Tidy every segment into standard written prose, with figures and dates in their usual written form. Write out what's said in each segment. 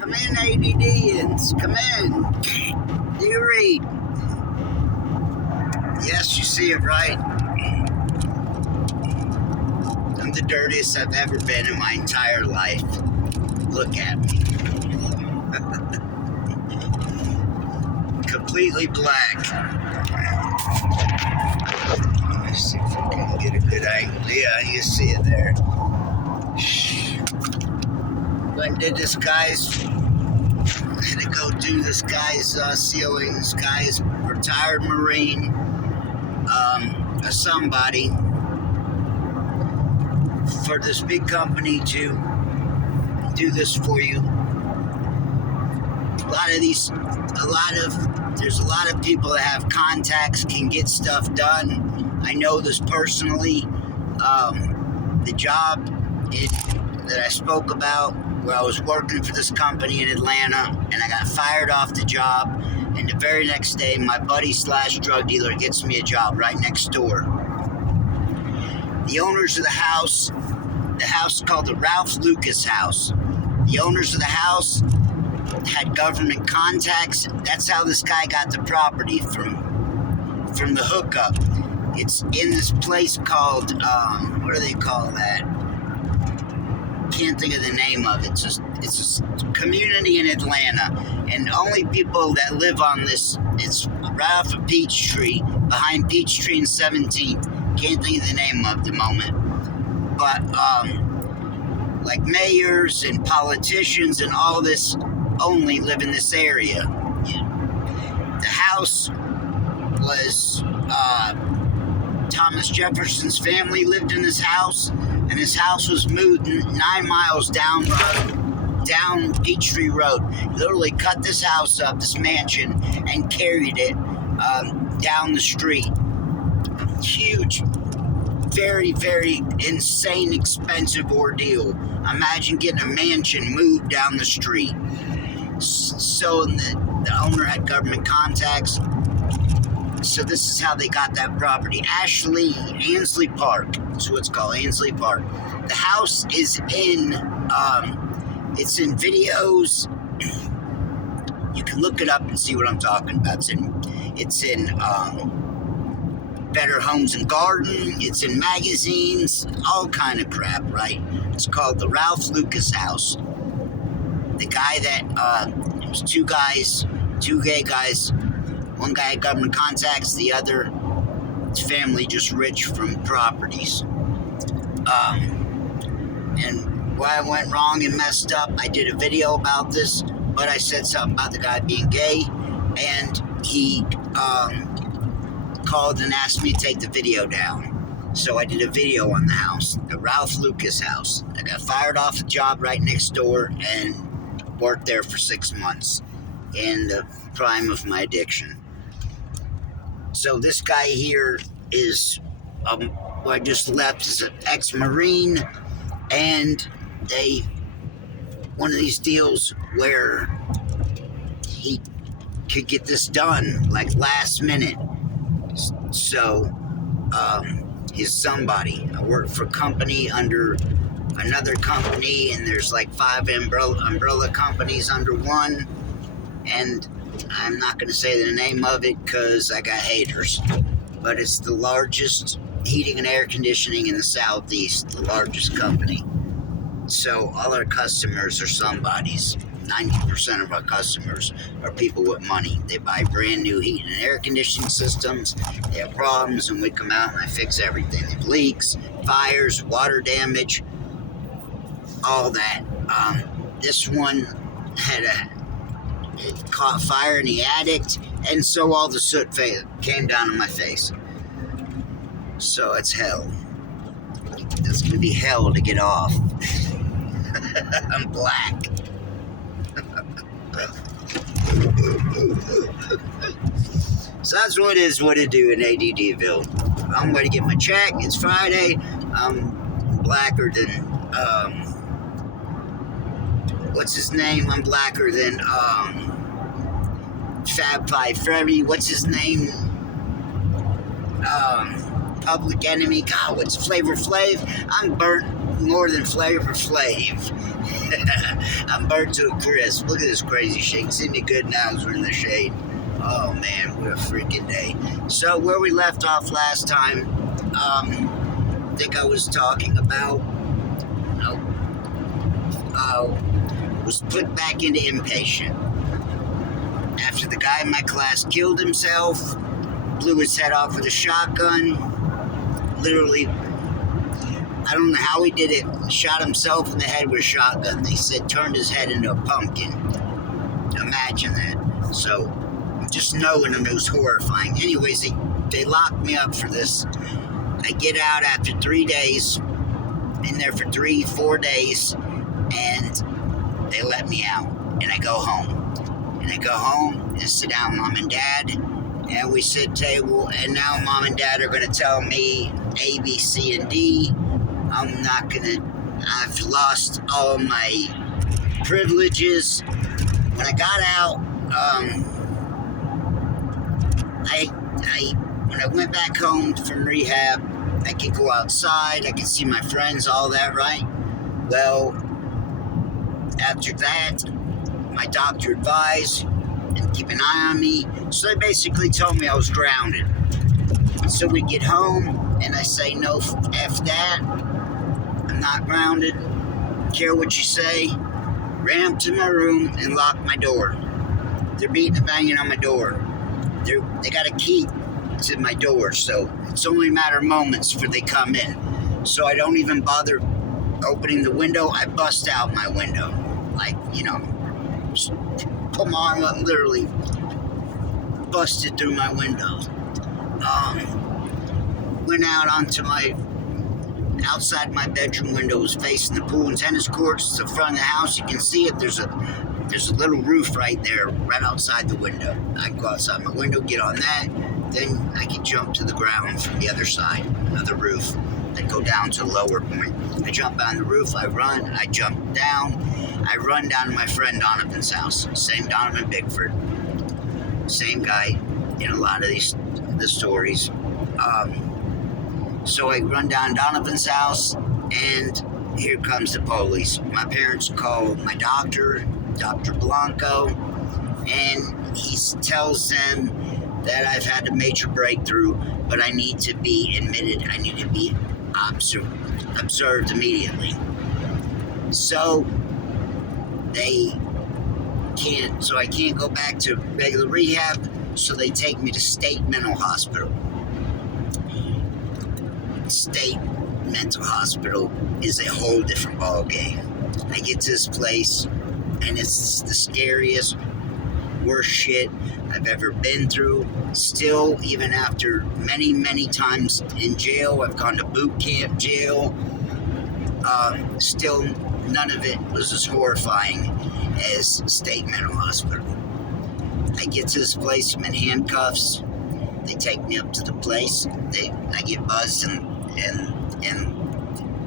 Come in, ADDians. Come in. Do you read? Yes, you see it right. I'm the dirtiest I've ever been in my entire life. Look at me. Completely black. Let me see if I can get a good angle. Yeah, you see it there. Went and did this guy's, had to go do this guy's ceiling. This guy's retired Marine, somebody, for this big company to do this for you. There's a lot of people that have contacts, can get stuff done. I know this personally. The job that I spoke about, where I was working for this company in Atlanta, and I got fired off the job, and the very next day, my buddy / drug dealer gets me a job right next door. The owners of the house is called the Ralph Lucas House. The owners of the house had government contacts. That's how this guy got the property from the hookup. It's in this place called, what do they call that? Can't think of the name of it. It's a community in Atlanta, and only people that live on this, it's right off of Peachtree, behind Peachtree and 17th. Can't think of the name of the moment. But, like mayors and politicians and all this only live in this area. The house was, Thomas Jefferson's family lived in this house, and his house was moved 9 miles down Peachtree Road. Literally cut this house up, this mansion, and carried it down the street. Huge, very, very insane, expensive ordeal. Imagine getting a mansion moved down the street. So the owner had government contacts. So this is how they got that property. Ansley Park. That's what it's called, Ansley Park. The house is in, it's in videos. You can look it up and see what I'm talking about. It's in Better Homes and Garden. It's in magazines, all kind of crap, right? It's called the Ralph Lucas House. The guy that, it was two gay guys. One guy had government contacts, the other, his family just rich from properties. And why I went wrong and messed up, I did a video about this, but I said something about the guy being gay, and he called and asked me to take the video down. So I did a video on the house, the Ralph Lucas house. I got fired off the job right next door and worked there for 6 months in the prime of my addiction. So this guy here is, who I just left, is an ex-Marine, and one of these deals where he could get this done, like last minute. So, he's somebody. I work for a company under another company, and there's like 5 umbrella companies under one, and I'm not going to say the name of it because I got haters, but it's the largest heating and air conditioning in the Southeast, the largest company. So all our customers are somebody's. 90% of our customers are people with money. They buy brand new heating and air conditioning systems. They have problems, and we come out and I fix everything. They have leaks, fires, water damage, all that. This one it caught fire in the attic, and so all the soot came down on my face. So it's hell. It's going to be hell to get off. I'm black. So that's what it do in ADDville. I'm going to get my check. It's Friday. I'm blacker than, what's his name? I'm blacker than, Fab Five Freddy. What's his name? Public Enemy. God, what's Flavor Flav? I'm burnt more than Flavor Flav. I'm burnt to a crisp. Look at this crazy shake. Seeing me good now as we're in the shade. Oh man, what a freaking day. So where we left off last time, I think I was talking about was put back into inpatient after the guy in my class killed himself, blew his head off with a shotgun. Literally, I don't know how he did it. Shot himself in the head with a shotgun. They said turned his head into a pumpkin. Imagine that. So just knowing him, it was horrifying. Anyways, they locked me up for this. I get out after 3 days. In there for 3-4 days, and they let me out, and I go home. And I go home and sit down with Mom and Dad, and we sit table, and now Mom and Dad are going to tell me A, B, C, and D. I've lost all my privileges. When I got out, when I went back home from rehab, I could go outside, I could see my friends, all that, right? Well, after that, my doctor advised and keep an eye on me. So they basically told me I was grounded. So we get home, and I say, no, F that. I'm not grounded. Care what you say. Ran up to my room and locked my door. They're beating and banging on my door. They got a key to my door, so it's only a matter of moments before they come in. So I don't even bother opening the window. I bust out my window. Like, just put my arm up and literally busted through my window. Went out onto outside my bedroom window, was facing the pool and tennis courts. To the front of the house, you can see it. There's a little roof right there, right outside the window. I can go outside my window, get on that. Then I can jump to the ground from the other side of the roof and go down to the lower point. I jump on the roof, I run, I jump down, I run down to my friend Donovan's house. Same Donovan Bigford. Same guy in a lot of the stories. So I run down Donovan's house, and here comes the police. My parents call my doctor, Dr. Blanco, and he tells them that I've had a major breakthrough, but I need to be admitted. I need to be observed immediately. So I can't go back to regular rehab, so they take me to State Mental Hospital. State Mental Hospital is a whole different ball game. I get to this place, and it's the scariest, worst shit I've ever been through. Still, even after many, many times in jail, I've gone to boot camp jail. Still, none of it was as horrifying as State Mental Hospital. I get to this place, I'm in handcuffs. They take me up to the place. I get buzzed and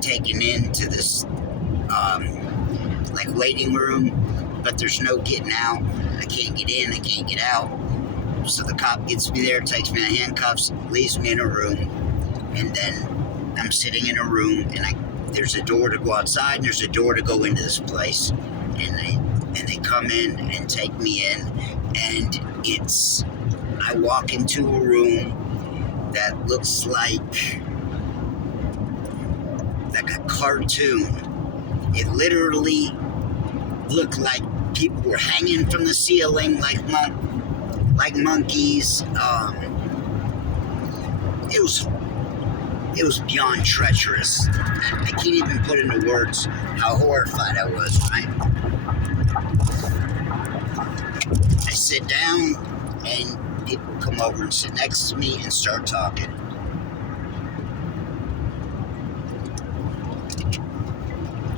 taken into this waiting room, but there's no getting out. I can't get in, I can't get out. So the cop gets me there, takes me in handcuffs, leaves me in a room, and then I'm sitting in a room, and there's a door to go outside, and there's a door to go into this place, and they come in and take me in, and I walk into a room that looks like a cartoon. It literally looked like people were hanging from the ceiling like monkeys. It was beyond treacherous. I can't even put into words how horrified I was, right? I sit down, and people come over and sit next to me and start talking.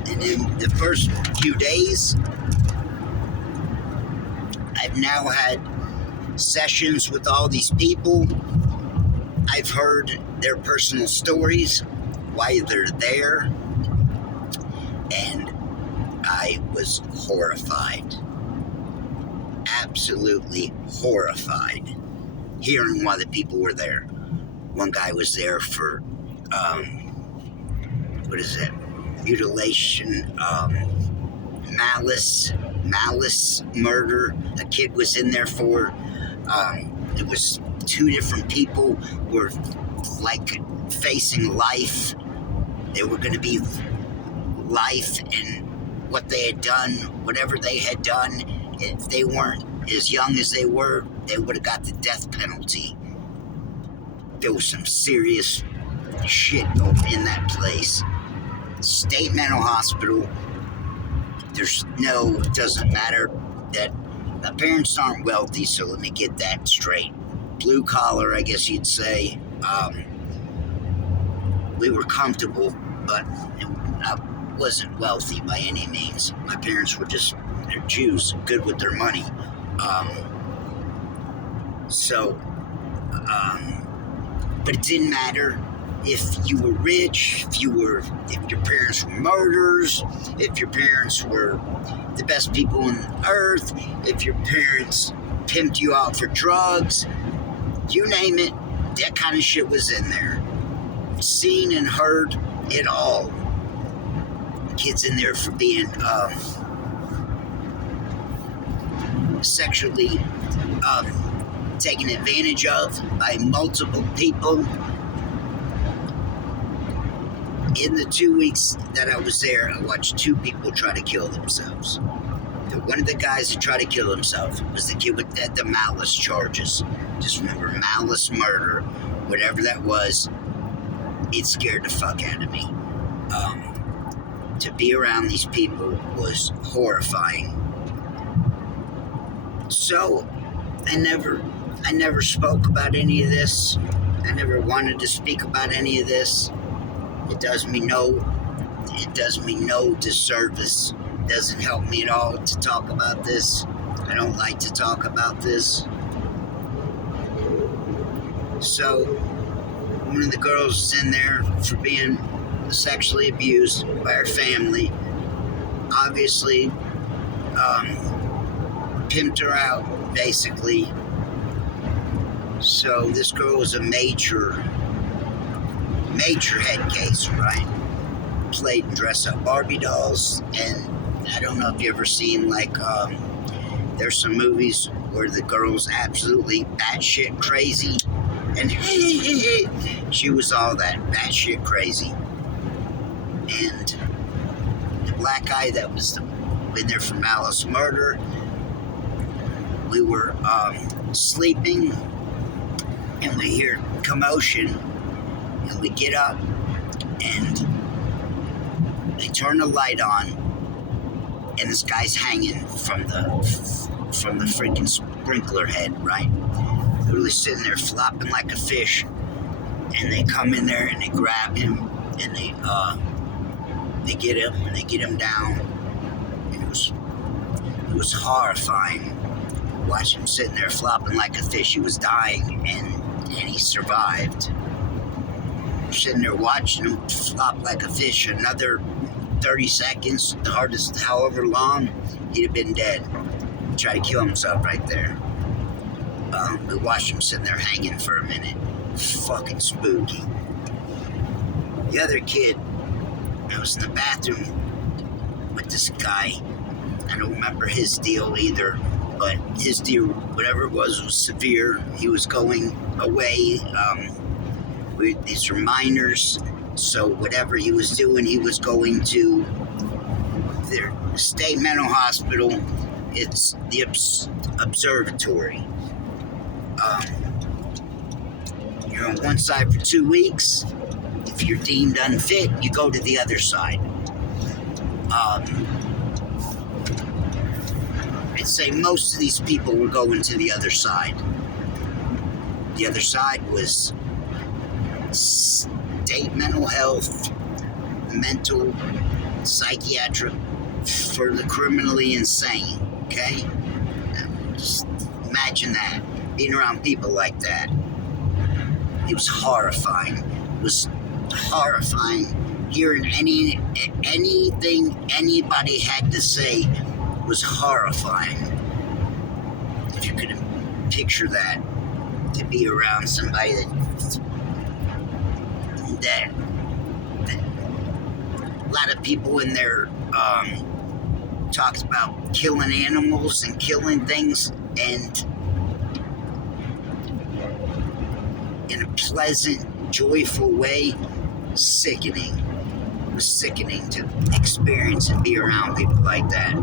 And in the first few days, I've now had sessions with all these people. I've heard their personal stories, why they're there, and I was horrified. Absolutely horrified hearing why the people were there. One guy was there for, mutilation, malice, murder. A kid was in there for. It was two different people were like facing life. They were going to be life, and what they had done, whatever they had done, if they weren't as young as they were, they would have got the death penalty. There was some serious shit in that place. State mental hospital. It doesn't matter that the parents aren't wealthy, so let me get that straight. Blue collar, I guess you'd say. We were comfortable, but I wasn't wealthy by any means. My parents were they're Jews, good with their money. But it didn't matter if you were rich, if your parents were murderers, if your parents were the best people on earth, if your parents pimped you out for drugs, you name it, that kind of shit was in there. Seen and heard it all. Kids in there for being sexually taken advantage of by multiple people. In the 2 weeks that I was there, I watched two people try to kill themselves. One of the guys that tried to kill himself was the kid with the malice charges. Just remember, malice murder, whatever that was, it scared the fuck out of me. To be around these people was horrifying. So, I never spoke about any of this. I never wanted to speak about any of this. It does me no disservice. It doesn't help me at all to talk about this. I don't like to talk about this. So, one of the girls is in there for being sexually abused by her family. Obviously, pimped her out, basically. So this girl was a major head case, right? Played and dressed up Barbie dolls, and I don't know if you ever seen there's some movies where the girl's absolutely batshit crazy, and she was all that batshit crazy. And the black guy that was been there for malice murder, we were sleeping, and we hear commotion, and we get up, and they turn the light on, and this guy's hanging from the freaking sprinkler head, right? Literally sitting there flopping like a fish, and they come in there and they grab him, and they get him down, and it was horrifying. Watch him sitting there flopping like a fish. He was dying, and he survived. Sitting there watching him flop like a fish another 30 seconds, the hardest, however long, he'd have been dead. He tried to kill himself right there. We watched him sitting there hanging for a minute. Fucking spooky. The other kid, I was in the bathroom with this guy. I don't remember his deal either, but his deal, whatever it was severe. He was going away. These were minors, so whatever he was doing, he was going to their state mental hospital. It's the observatory. You're on one side for 2 weeks. If you're deemed unfit, you go to the other side. I'd say most of these people were going to the other side. The other side was state mental health, mental, psychiatric for the criminally insane, okay? Just imagine that, being around people like that. It was horrifying. It was horrifying hearing anything anybody had to say was horrifying. If you could picture that, to be around somebody that a lot of people in there talked about killing animals and killing things, and in a pleasant, joyful way, sickening. It was sickening to experience and be around people like that.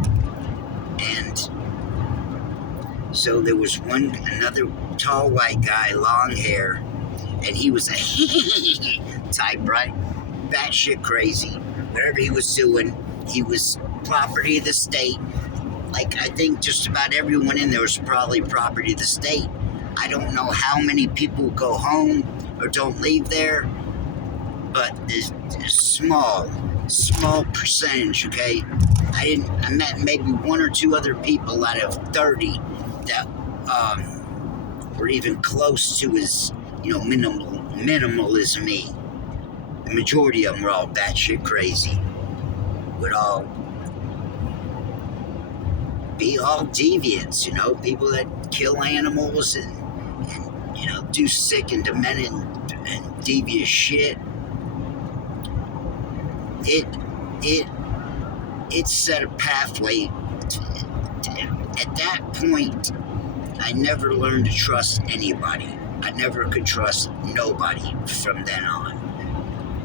And so there was another tall white guy, long hair, and he was a type, right? Batshit crazy. Whatever he was doing, he was property of the state. Like, I think just about everyone in there was probably property of the state. I don't know how many people go home or don't leave there, but there's a small percentage, okay? I met maybe one or two other people out of 30 that were even close to his, minimalism-y. The majority of them were all batshit crazy. Would all be all deviants, people that kill animals and do sick and demented and devious shit. It set a pathway. At that point, I never learned to trust anybody. I never could trust nobody from then on.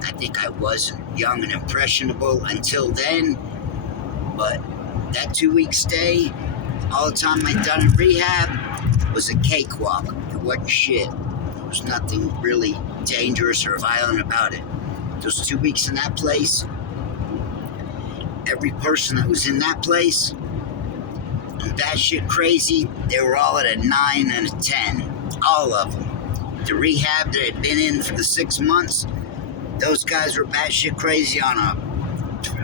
I think I was young and impressionable until then, but that 2-week stay, all the time I'd done in rehab, was a cakewalk. It wasn't shit. There was nothing really dangerous or violent about it. Those 2 weeks in that place, every person that was in that place, and batshit crazy, they were all at a 9 and a 10. All of them. The rehab that I'd been in for the 6 months, those guys were batshit crazy on a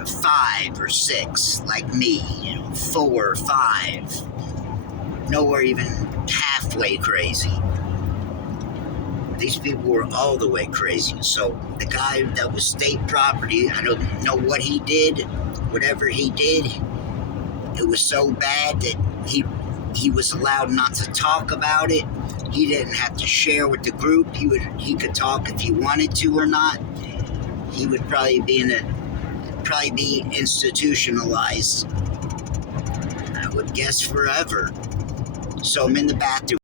5 or 6, like me, 4 or 5. Nowhere even halfway crazy. These people were all the way crazy. So the guy that was state property, I don't know what he did. Whatever he did, it was so bad that he was allowed not to talk about it. He didn't have to share with the group. He could talk if he wanted to or not. He would probably be institutionalized, I would guess, forever. So I'm in the bathroom.